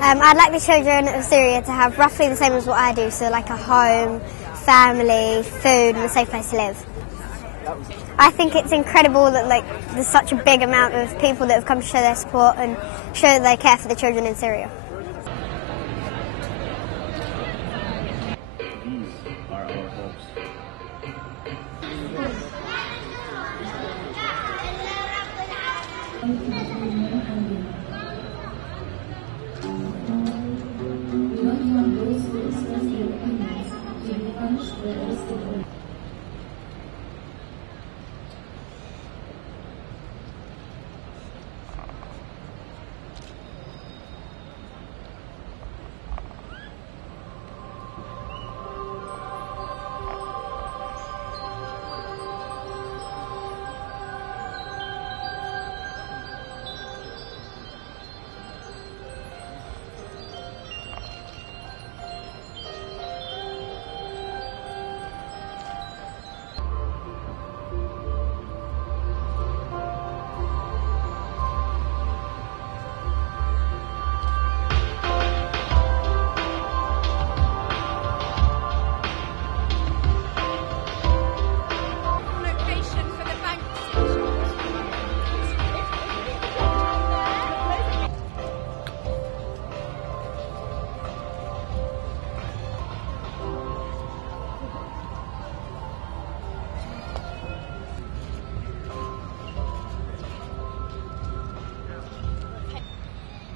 I'd like the children of Syria to have roughly the same as what I do, so like a home, family, food and a safe place to live. I think it's incredible that there's such a big amount of people that have come to show their support and show that they care for the children in Syria. These are our hopes.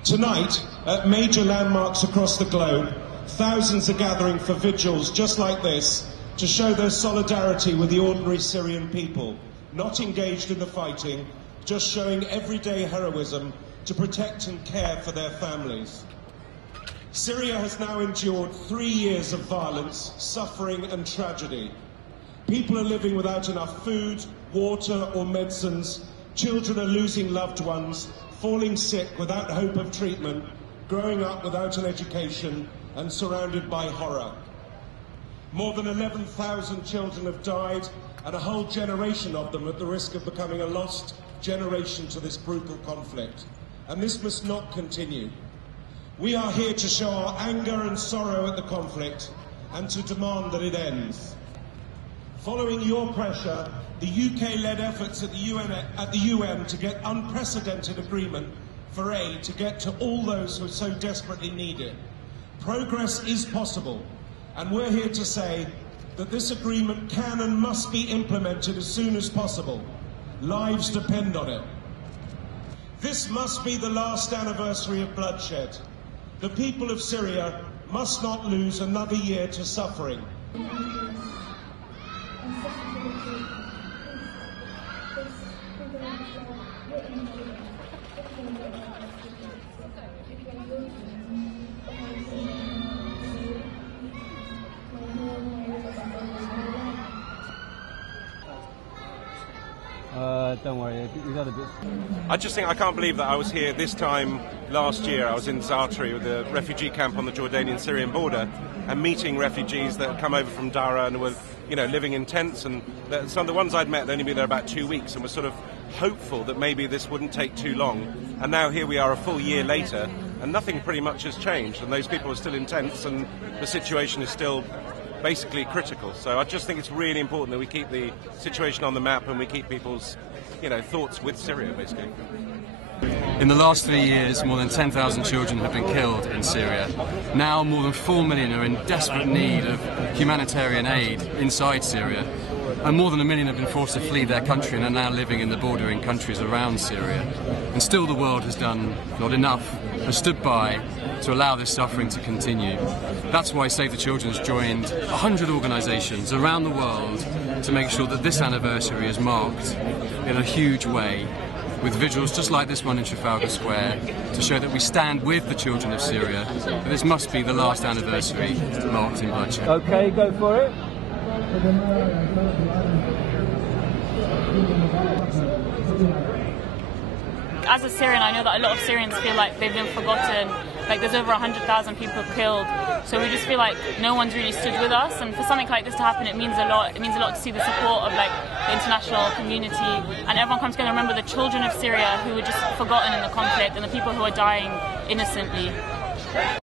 Tonight, at major landmarks across the globe, thousands are gathering for vigils just like this to show their solidarity with the ordinary Syrian people, not engaged in the fighting, just showing everyday heroism to protect and care for their families. Syria has now endured 3 years of violence, suffering and tragedy. People are living without enough food, water or medicines. Children are losing loved ones, falling sick without hope of treatment, growing up without an education and surrounded by horror. More than 11,000 children have died and a whole generation of them at the risk of becoming a lost generation to this brutal conflict. And this must not continue. We are here to show our anger and sorrow at the conflict and to demand that it ends. Following your pressure, the UK-led efforts at the UN to get unprecedented agreement for aid to get to all those who so desperately need it. Progress is possible, and we're here to say that this agreement can and must be implemented as soon as possible. Lives depend on it. This must be the last anniversary of bloodshed. The people of Syria must not lose another year to suffering. Don't worry, you've got a bit. I just think I can't believe that I was here this time last year. I was in Zatari with the refugee camp on the Jordanian-Syrian border and meeting refugees that had come over from Dara and were, living in tents. And some of the ones I'd met had only been there about 2 weeks and were sort of hopeful that maybe this wouldn't take too long. And now here we are a full year later and nothing pretty much has changed. And those people are still in tents and the situation is still basically critical. So I just think it's really important that we keep the situation on the map and we keep people's thoughts with Syria, basically. In the last 3 years, more than 10,000 children have been killed in Syria. Now more than 4 million are in desperate need of humanitarian aid inside Syria. And more than 1 million have been forced to flee their country and are now living in the bordering countries around Syria. And still the world has done not enough, has stood by to allow this suffering to continue. That's why Save the Children has joined 100 organisations around the world to make sure that this anniversary is marked in a huge way, with vigils just like this one in Trafalgar Square, to show that we stand with the children of Syria, that this must be the last anniversary marked in bloodshed. Okay, go for it. As a Syrian, I know that a lot of Syrians feel like they've been forgotten. Like there's over 100,000 people killed, so we just feel like no one's really stood with us. And for something like this to happen, it means a lot. It means a lot to see the support of the international community, and everyone comes together to remember the children of Syria who were just forgotten in the conflict and the people who are dying innocently.